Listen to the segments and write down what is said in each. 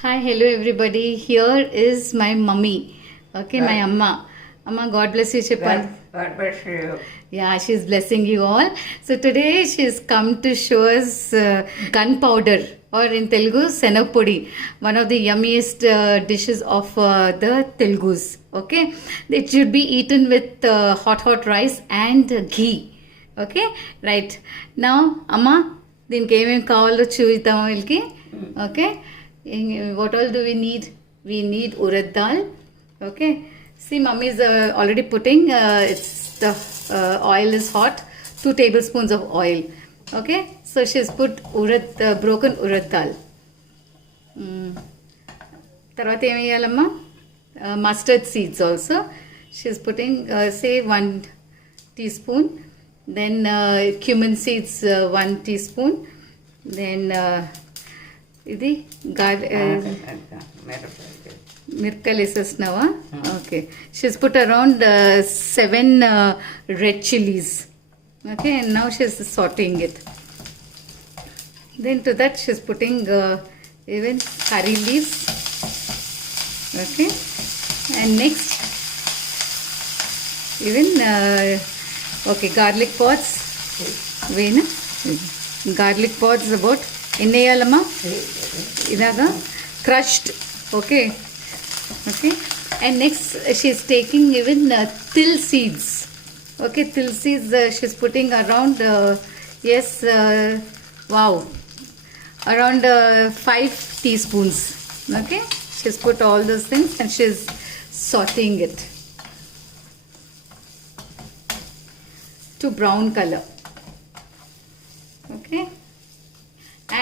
Hi, hello everybody. Here is my mummy. Okay, my God, amma. Amma, God bless you, Chippan. God bless you. Yeah, she's blessing you all. So today she's come to show us gunpowder, or in Telugu, senapodi, one of the yummiest dishes of the Telugus. Okay, it should be eaten with hot rice and ghee. Okay, right. Now, Amma, దీనికి ఏమేమి కావాలో చూద్దాం వీళ్ళకి. Okay, what all do we need? We need urad dal. Okay, see, mummy is already putting. It's the oil is hot. 2 tablespoons of oil. Okay, so she's put broken urad dal. తర్వాత ఏం వేయాలమ్మా? Mustard seeds also. She's putting say 1 teaspoon. Then cumin seeds 1 teaspoon. Then ఇది మిరపకాయలు వేసేస్తున్నావా? Okay, she's put around 7 red chillies. Okay, and now she's sauteing it. Then to that she's putting even curry leaves. Okay, and next even okay garlic pods వేనా? Garlic pods about ఎన్ని వేయాలమ్మా? ఇలాగా crushed. Okay okay, and next she's taking even till seeds. Okay, till seeds she's putting around yes wow, around 5 teaspoons. Okay, she's put all those things and she's sauteing it to brown color. Okay,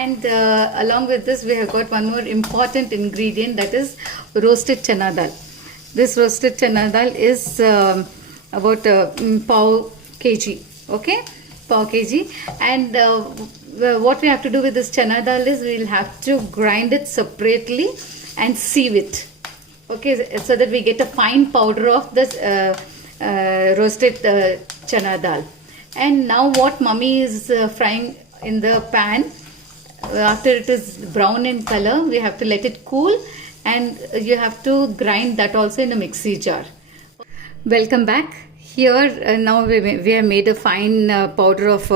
and along with this we have got one more important ingredient, that is roasted chana dal. This roasted chana dal is about pav kg. Okay, pav kg. And what we have to do with this chana dal is we will have to grind it separately and sieve it. Okay, so that we get a fine powder of this roasted chana dal. And now what mummy is frying in the pan, after it is brown in color, we have to let it cool, and you have to grind that also in a mixie jar. Welcome back. Here now we have made a fine powder of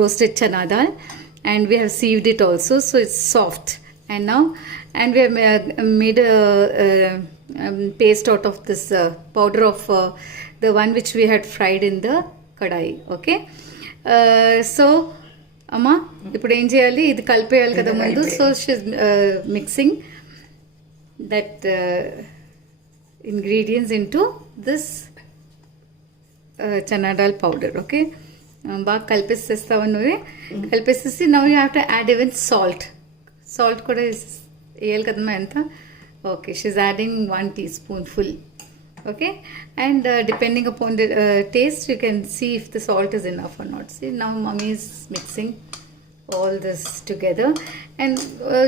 roasted chana dal, and we have sieved it also, so it's soft. And now, and we have made a paste out of this powder of the one which we had fried in the kadai. Okay, so అమ్మా ఇప్పుడు ఏం చేయాలి? ఇది కలిపేయాలి కదా ముందు. So she's mixing that ingredients into this chana dal powder. Okay, బాగా కలిపేసేస్తావా నువ్వే? కలిపేసేసి now you have to add even salt కూడా వేయాలి కదమ్మా. ఎంత? Okay, she's adding 1 teaspoon full. Okay, and depending upon the taste, you can see if the salt is enough or not. See, now mummy is mixing all this together, and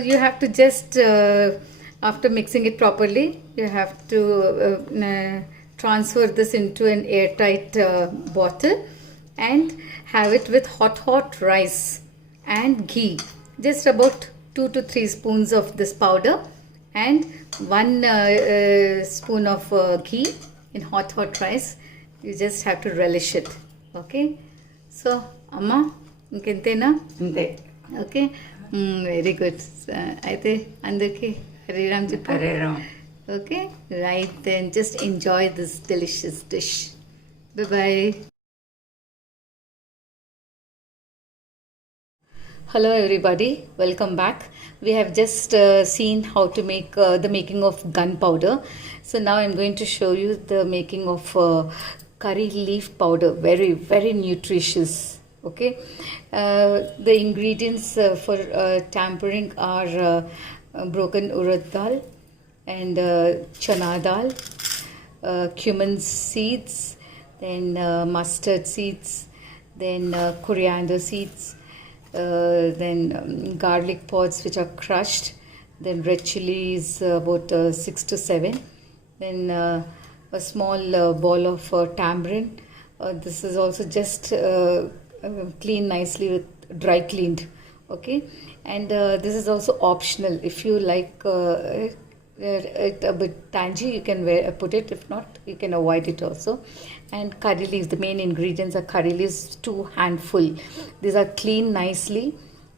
you have to just after mixing it properly, you have to transfer this into an airtight bottle and have it with hot rice and ghee. Just about 2 to 3 spoons of this powder and 1 spoon of ghee in hot rice. You just have to relish it. Okay, so amma ఇంకెంతేనా? అంతే. Okay, very good. అయితే అందరికీ హరే రామ్ చెప్పు. Hare Ram. Okay, right then just enjoy this delicious dish. Bye. Hello everybody, welcome back. We have just seen how to make the making of gunpowder. So now I'm going to show you the making of curry leaf powder. Very, very nutritious. Okay, the ingredients for tampering are broken urad dal and chana dal, cumin seeds, then mustard seeds, then coriander seeds, then garlic pods which are crushed, then red chilies about 6 to 7, then a small ball of tamarind. This is also just cleaned nicely with dry cleaned Okay, and this is also optional. If you like it a bit tangy, you can put it. If not, you can avoid it also. And curry leaves, the main ingredients are curry leaves, 2 handful. These are cleaned nicely,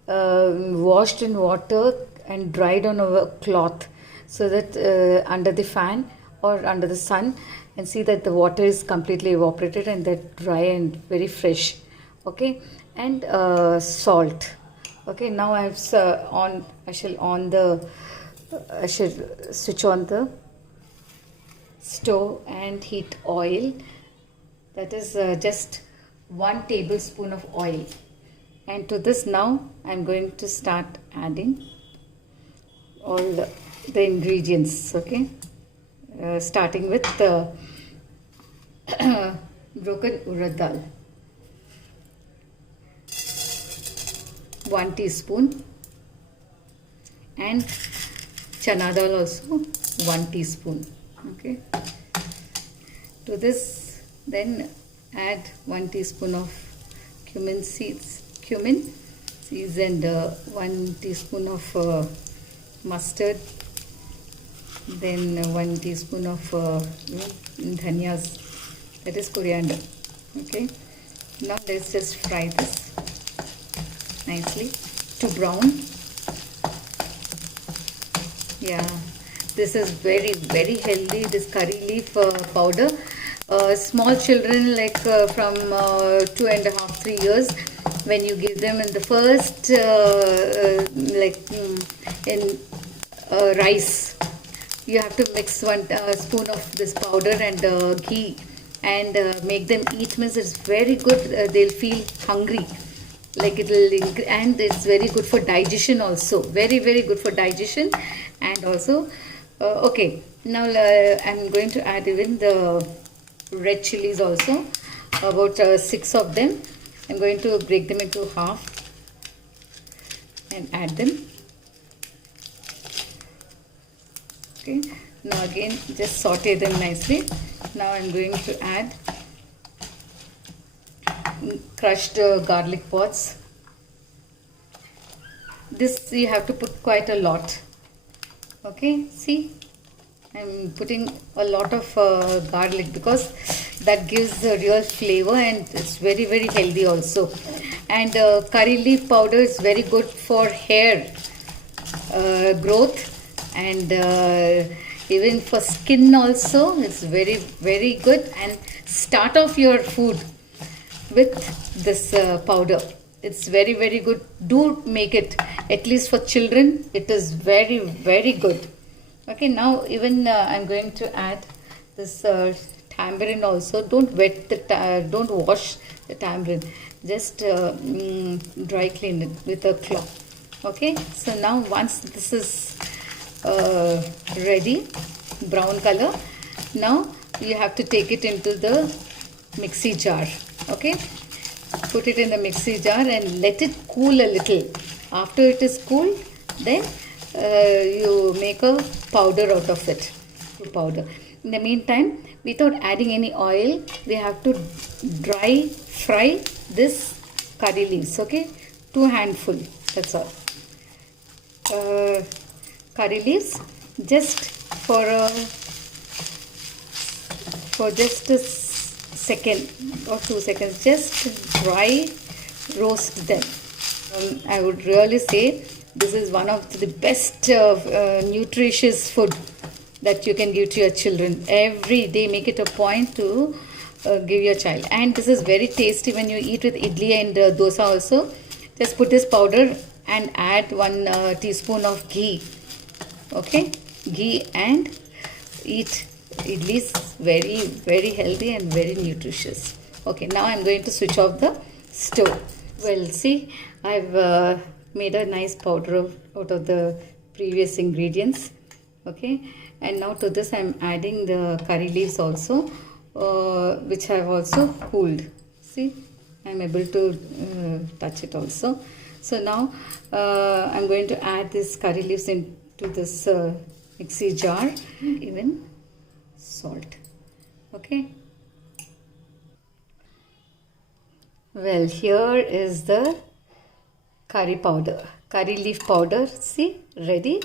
washed in water and dried on a cloth, so that under the fan or under the sun, and see that the water is completely evaporated and that dry and very fresh. Okay, and salt. Okay, now I should switch on the stove and heat oil. That is just 1 tablespoon of oil. And to this now I'm going to start adding all the ingredients. Okay, starting with the broken urad dal, 1 teaspoon, and chana dal also 1 teaspoon. Okay, to this then add 1 teaspoon of cumin seeds, and 1 teaspoon of mustard, then 1 teaspoon of dhanias, that is coriander. Okay, now let's just fry this nicely to brown. Yeah, this is very healthy, this curry leaf powder. Small children like from 2.5-3 years, when you give them in the first in rice, you have to mix 1 spoon of this powder and ghee, and make them eat. Means it's very good. They'll feel hungry, like and it's very good for digestion also. Very good for digestion. And also okay, now I'm going to add even the red chilies also, about 6 of them. I'm going to break them into half and add them. Okay, now again just saute them nicely. Now I'm going to add crushed garlic pods. This you have to put quite a lot. Okay, see, I'm putting a lot of garlic, because that gives the real flavor, and it's very healthy also. And curry leaf powder is very good for hair growth, and even for skin also. It's very good. And start off your food with this powder. It's very good. Do make it, at least for children. It is very good. Okay, now even I'm going to add this tamarind also. Don't don't wash the tamarind. Just dry clean it with a cloth. Okay, so now once this is ready, brown color, now you have to take it into the mixie jar. Okay, put it in the mixie jar and let it cool a little. After it is cool, then you make a powder out of it. In the meantime, without adding any oil, we have to dry fry this curry leaves. Okay, 2 handful, that's all. Curry leaves, just for just a second or 2 seconds, just dry roast them. I would really say this is one of the best nutritious food that you can give to your children. Every day make it a point to give your child. And this is very tasty when you eat with idli and dosa also. Just put this powder and add 1 teaspoon of ghee. Okay, ghee, and eat idlis. Very healthy and very nutritious. Okay, now I'm going to switch off the stove. Well, see, I've made a nice powder out of the previous ingredients. Okay, and now to this I'm adding the curry leaves also, which I've also cooled. See, I'm able to touch it also. So now I'm going to add this curry leaves into this mixie jar, even salt. Okay, well, here is the curry powder, curry leaf powder. See, ready,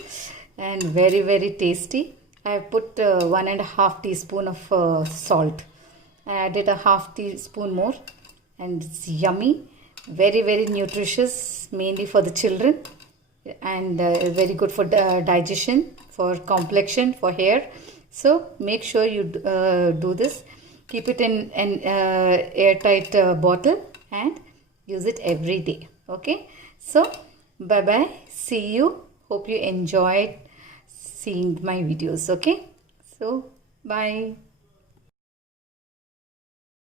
and very very tasty. I have put 1.5 teaspoon of salt. I added a half teaspoon more, and it's yummy, very very nutritious, mainly for the children, and very good for digestion, for complexion, for hair. So make sure you do this. Keep it in an airtight bottle and use it every day. Okay, so bye bye, see you. Hope you enjoyed seeing my videos. Okay, so bye.